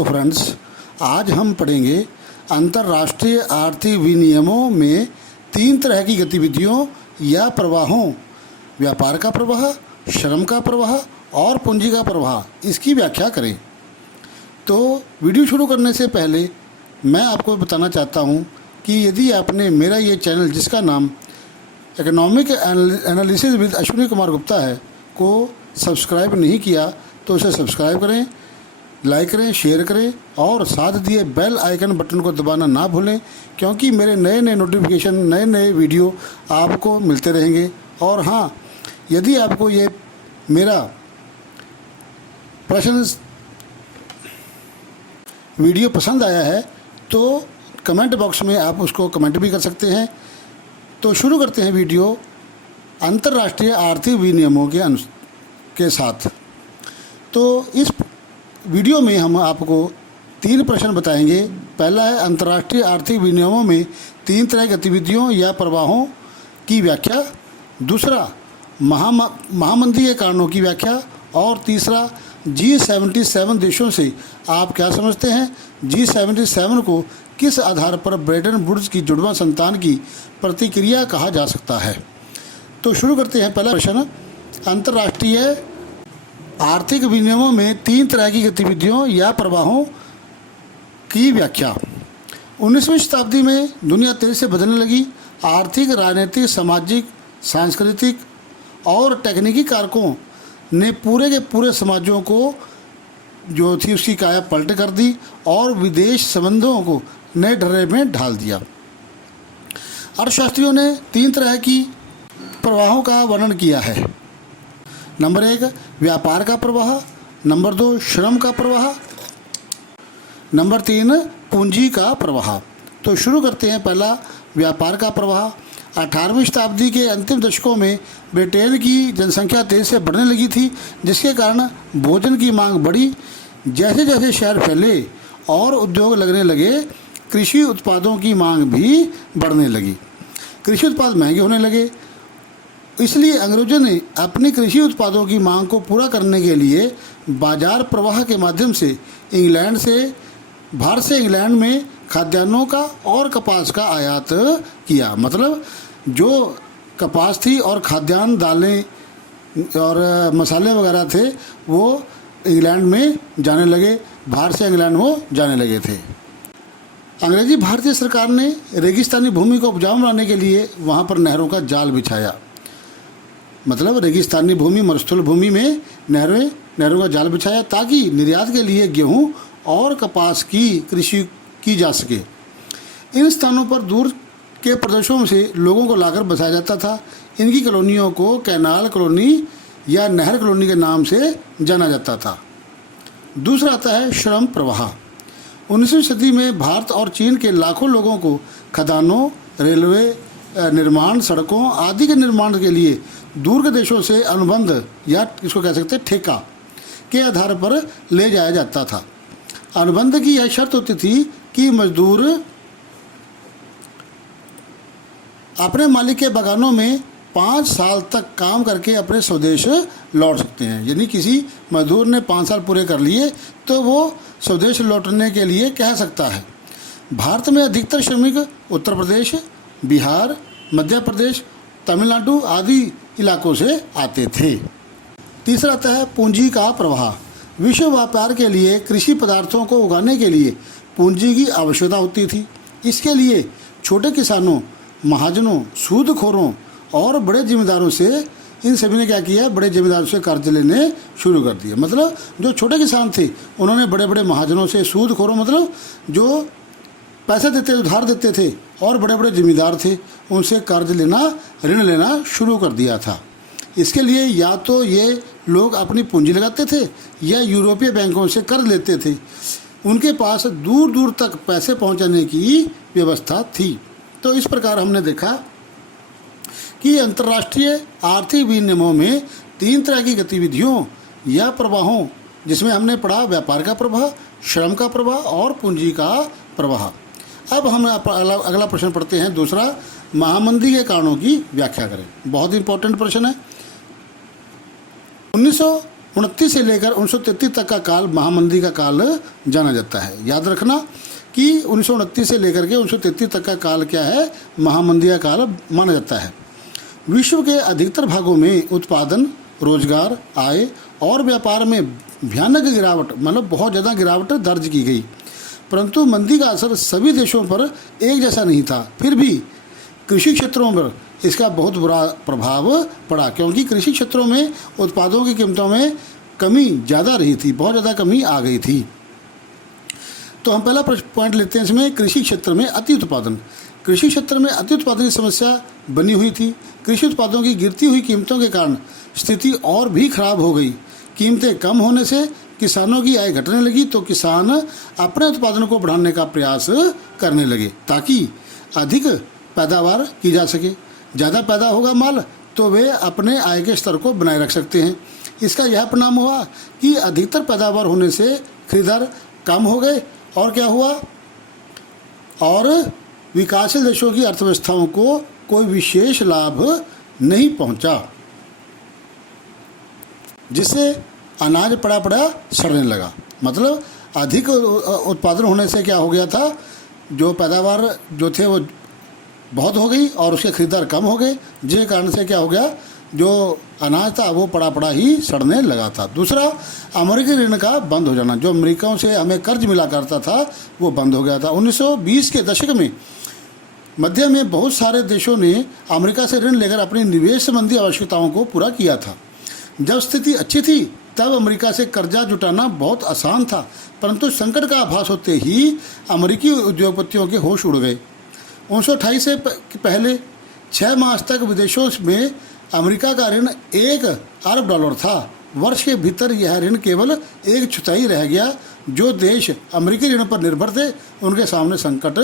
Hello friends, आज हम पढ़ेंगे अंतर्राष्ट्रीय आर्थिक विनियमों में तीन तरह की गतिविधियों या प्रवाहों, व्यापार का प्रवाह, श्रम का प्रवाह और पूंजी का प्रवाह। इसकी व्याख्या करें। तो वीडियो शुरू करने से पहले मैं आपको बताना चाहता हूँ कि यदि आपने मेरा ये चैनल, जिसका नाम economic analysis with Ashwini Kumar Gupta है, को सब्सक्राइब नहीं किया तो उसे सब्सक्राइब करें, लाइक करें, शेयर करें और साथ दिए बेल आइकन बटन को दबाना ना भूलें, क्योंकि मेरे नए नए नोटिफिकेशन, नए नए वीडियो आपको मिलते रहेंगे। और हाँ, यदि आपको ये मेरा प्रश्न वीडियो पसंद आया है तो कमेंट बॉक्स में आप उसको कमेंट भी कर सकते हैं। तो शुरू करते हैं वीडियो अंतर्राष्ट्रीय आर्थिक विनियमों के साथ। तो इस वीडियो में हम आपको तीन प्रश्न बताएंगे। पहला है अंतर्राष्ट्रीय आर्थिक विनियमों में तीन तरह की गतिविधियों या प्रवाहों की व्याख्या, दूसरा महामंदी के कारणों की व्याख्या और तीसरा G77 देशों से आप क्या समझते हैं। G77 को किस आधार पर ब्रेटन वुड्स की जुड़वां संतान की प्रतिक्रिया कहा जा सकता है। तो शुरू करते हैं। पहला प्रश्न, अंतर्राष्ट्रीय आर्थिक विनियमों में तीन तरह की गतिविधियों या प्रवाहों की व्याख्या। 19वीं शताब्दी में दुनिया तेजी से बदलने लगी। आर्थिक, राजनीतिक, सामाजिक, सांस्कृतिक और तकनीकी कारकों ने पूरे के पूरे समाजों को जो थी उसकी काया पलट कर दी और विदेश संबंधों को नए ढर्रे में ढाल दिया। अर्थशास्त्रियों ने तीन तरह की प्रवाहों का वर्णन किया है। नंबर 1 व्यापार का प्रवाह, नंबर 2 श्रम का प्रवाह, नंबर 3 पूंजी का प्रवाह। तो शुरू करते हैं। पहला व्यापार का प्रवाह। 18वीं शताब्दी के अंतिम दशकों में ब्रिटेन की जनसंख्या तेज़ी से बढ़ने लगी थी, जिसके कारण भोजन की मांग बढ़ी। जैसे जैसे शहर फैले और उद्योग लगने लगे, कृषि उत्पादों की मांग भी बढ़ने लगी। कृषि उत्पाद महंगे होने लगे, इसलिए अंग्रेजों ने अपनी कृषि उत्पादों की मांग को पूरा करने के लिए बाजार प्रवाह के माध्यम से भारत से इंग्लैंड में खाद्यान्नों का और कपास का आयात किया। मतलब जो कपास थी और खाद्यान्न, दालें और मसाले वगैरह थे, वो इंग्लैंड में जाने लगे, बाहर से इंग्लैंड वो जाने लगे थे। अंग्रेजी भारतीय सरकार ने रेगिस्तानी भूमि को उपजाऊ बनाने के लिए वहाँ पर नहरों का जाल बिछाया। मतलब रेगिस्तानी भूमि, मरुस्थल भूमि में नहरों का जाल बिछाया ताकि निर्यात के लिए गेहूं और कपास की कृषि की जा सके। इन स्थानों पर दूर के प्रदेशों से लोगों को लाकर बसाया जाता था। इनकी कॉलोनियों को कैनाल कॉलोनी या नहर कॉलोनी के नाम से जाना जाता था। दूसरा आता है श्रम प्रवाह। 19वीं सदी में भारत और चीन के लाखों लोगों को खदानों, रेलवे निर्माण, सड़कों आदि के निर्माण के लिए दूर के देशों से अनुबंध या इसको कह सकते हैं ठेका के आधार पर ले जाया जाता था। अनुबंध की यह शर्त होती थी कि मजदूर अपने मालिक के बागानों में 5 साल तक काम करके अपने स्वदेश लौट सकते हैं। यानी किसी मजदूर ने 5 साल पूरे कर लिए तो वो स्वदेश लौटने के लिए कह सकता है। भारत में अधिकतर श्रमिक उत्तर प्रदेश, बिहार, मध्य प्रदेश, तमिलनाडु आदि इलाकों से आते थे। तीसरा आता है पूंजी का प्रवाह। विश्व व्यापार के लिए कृषि पदार्थों को उगाने के लिए पूंजी की आवश्यकता होती थी। इसके लिए छोटे किसानों, महाजनों, सूदखोरों और बड़े जिम्मेदारों से, इन सभी ने क्या किया, बड़े जिम्मेदारों से कर्ज लेने शुरू कर दिए। मतलब जो छोटे किसान थे उन्होंने बड़े बड़े महाजनों से, सूदखोरों मतलब जो पैसे देते, उधार देते थे और बड़े बड़े जिम्मेदार थे, उनसे कर्ज लेना, ऋण लेना शुरू कर दिया था। इसके लिए या तो ये लोग अपनी पूंजी लगाते थे या यूरोपीय बैंकों से कर्ज लेते थे। उनके पास दूर दूर तक पैसे पहुंचाने की व्यवस्था थी। तो इस प्रकार हमने देखा कि अंतर्राष्ट्रीय आर्थिक विनियमों में तीन तरह की गतिविधियों या प्रवाहों, जिसमें हमने पढ़ा व्यापार का प्रवाह, श्रम का प्रवाह और पूंजी का प्रवाह। अब हम अगला प्रश्न पढ़ते हैं। दूसरा, महामंदी के कारणों की व्याख्या करें। बहुत इंपॉर्टेंट प्रश्न है। 1929 से लेकर 1933 तक का काल महामंदी का काल जाना जाता है। याद रखना कि 1929 से लेकर के 1933 तक का काल क्या है, महामंदी का काल माना जाता है। विश्व के अधिकतर भागों में उत्पादन, रोजगार, आय और व्यापार में भयानक गिरावट, मतलब बहुत ज़्यादा गिरावट दर्ज की गई, परंतु मंदी का असर सभी देशों पर एक जैसा नहीं था। फिर भी कृषि क्षेत्रों पर इसका बहुत बुरा प्रभाव पड़ा, क्योंकि कृषि क्षेत्रों में उत्पादों की कीमतों में कमी ज़्यादा रही थी, बहुत ज़्यादा कमी आ गई थी। तो हम पहला पॉइंट लेते हैं इसमें, कृषि क्षेत्र में अति उत्पादन। कृषि क्षेत्र में अति उत्पादन की समस्या बनी हुई थी। कृषि उत्पादों की गिरती हुई कीमतों के कारण स्थिति और भी खराब हो गई। कीमतें कम होने से किसानों की आय घटने लगी, तो किसान अपने उत्पादन को बढ़ाने का प्रयास करने लगे ताकि अधिक पैदावार की जा सके। ज़्यादा पैदा होगा माल तो वे अपने आय के स्तर को बनाए रख सकते हैं। इसका यह परिणाम हुआ कि अधिकतर पैदावार होने से खरीदार कम हो गए, और क्या हुआ, और विकासशील देशों की अर्थव्यवस्थाओं को कोई विशेष लाभ नहीं पहुंचा, जिससे अनाज पड़ा सड़ने लगा। मतलब अधिक उत्पादन होने से क्या हो गया था, जो पैदावार जो थे वो बहुत हो गई और उसके खरीदार कम हो गए, जिसके कारण से क्या हो गया, जो अनाज था वो पड़ा ही सड़ने लगा था। दूसरा, अमेरिकी ऋण का बंद हो जाना। जो अमेरिकाओं से हमें कर्ज मिला करता था वो बंद हो गया था। 1920 के दशक में मध्य में बहुत सारे देशों ने अमेरिका से ऋण लेकर अपनी निवेश संबंधी आवश्यकताओं को पूरा किया था। जब स्थिति अच्छी थी तब अमेरिका से कर्जा जुटाना बहुत आसान था, परंतु संकट का आभास होते ही अमेरिकी उद्योगपतियों के होश उड़ गए। 1928 से पहले 6 माह तक विदेशों में अमेरिका का ऋण $1 अरब था। वर्ष के भीतर यह ऋण केवल 1/4 रह गया। जो देश अमेरिकी ऋण पर निर्भर थे उनके सामने संकट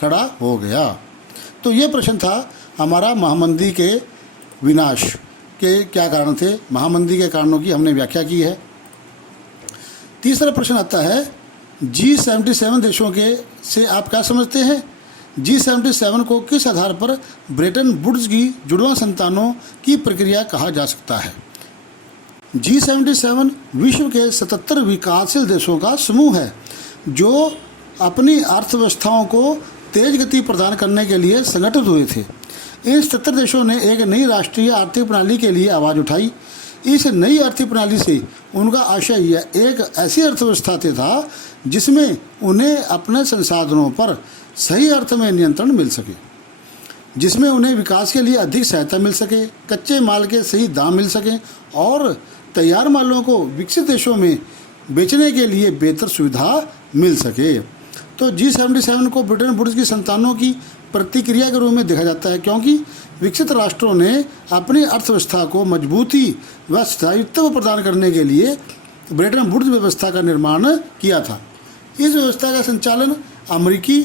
खड़ा हो गया। तो ये प्रश्न था हमारा, महामंदी के विनाश के क्या कारण थे। महामंदी के कारणों की हमने व्याख्या की है। तीसरा प्रश्न आता है, G77 देशों के से आप क्या समझते हैं? G77 को किस आधार पर ब्रेटन वुड्स की जुड़वां संतानों की प्रक्रिया कहा जा सकता है? G77 विश्व के 77 विकासशील देशों का समूह है जो अपनी अर्थव्यवस्थाओं को तेज गति प्रदान करने के लिए संगठित हुए थे। इन 77 देशों ने एक नई राष्ट्रीय आर्थिक प्रणाली के लिए आवाज़ उठाई। इस नई आर्थिक प्रणाली से उनका आशय यह एक ऐसी अर्थव्यवस्था था जिसमें उन्हें अपने संसाधनों पर सही अर्थ में नियंत्रण मिल सके, जिसमें उन्हें विकास के लिए अधिक सहायता मिल सके, कच्चे माल के सही दाम मिल सकें और तैयार मालों को विकसित देशों में बेचने के लिए बेहतर सुविधा मिल सके। तो G77 को ब्रिटेन वुड्स की संतानों की प्रतिक्रिया के रूप में देखा जाता है, क्योंकि विकसित राष्ट्रों ने अपनी अर्थव्यवस्था को मजबूती व स्थायित्व प्रदान करने के लिए ब्रिटेन वुड्स व्यवस्था का निर्माण किया था। इस व्यवस्था का संचालन अमेरिकी,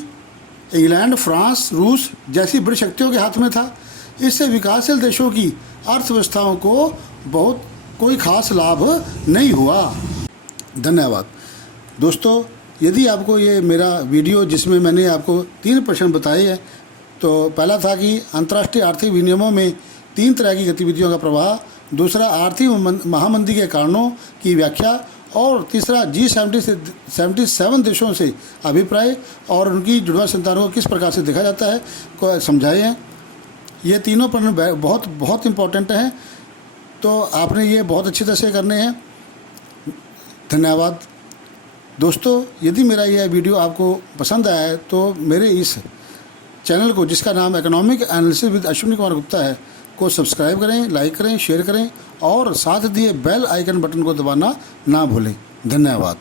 इंग्लैंड, फ्रांस, रूस जैसी बड़ी शक्तियों के हाथ में था। इससे विकासशील देशों की अर्थव्यवस्थाओं को बहुत कोई खास लाभ नहीं हुआ। धन्यवाद दोस्तों। यदि आपको ये मेरा वीडियो, जिसमें मैंने आपको 3 प्रश्न बताए हैं, तो पहला था कि अंतर्राष्ट्रीय आर्थिक विनियमों में 3 तरह की गतिविधियों का प्रवाह, दूसरा आर्थिक महामंदी के कारणों की व्याख्या, और तीसरा G77 देशों से अभिप्राय और उनकी जुड़वा संतानों को किस प्रकार से देखा जाता है को समझाए हैं। ये तीनों प्रश्न बहुत इम्पोर्टेंट हैं, तो आपने ये बहुत अच्छी तरह से करने हैं। धन्यवाद दोस्तों। यदि मेरा यह वीडियो आपको पसंद आया है तो मेरे इस चैनल को, जिसका नाम economic analysis with Ashwini Kumar Gupta है, को सब्सक्राइब करें, लाइक करें, शेयर करें और साथ दिए बेल आइकन बटन को दबाना ना भूलें। धन्यवाद।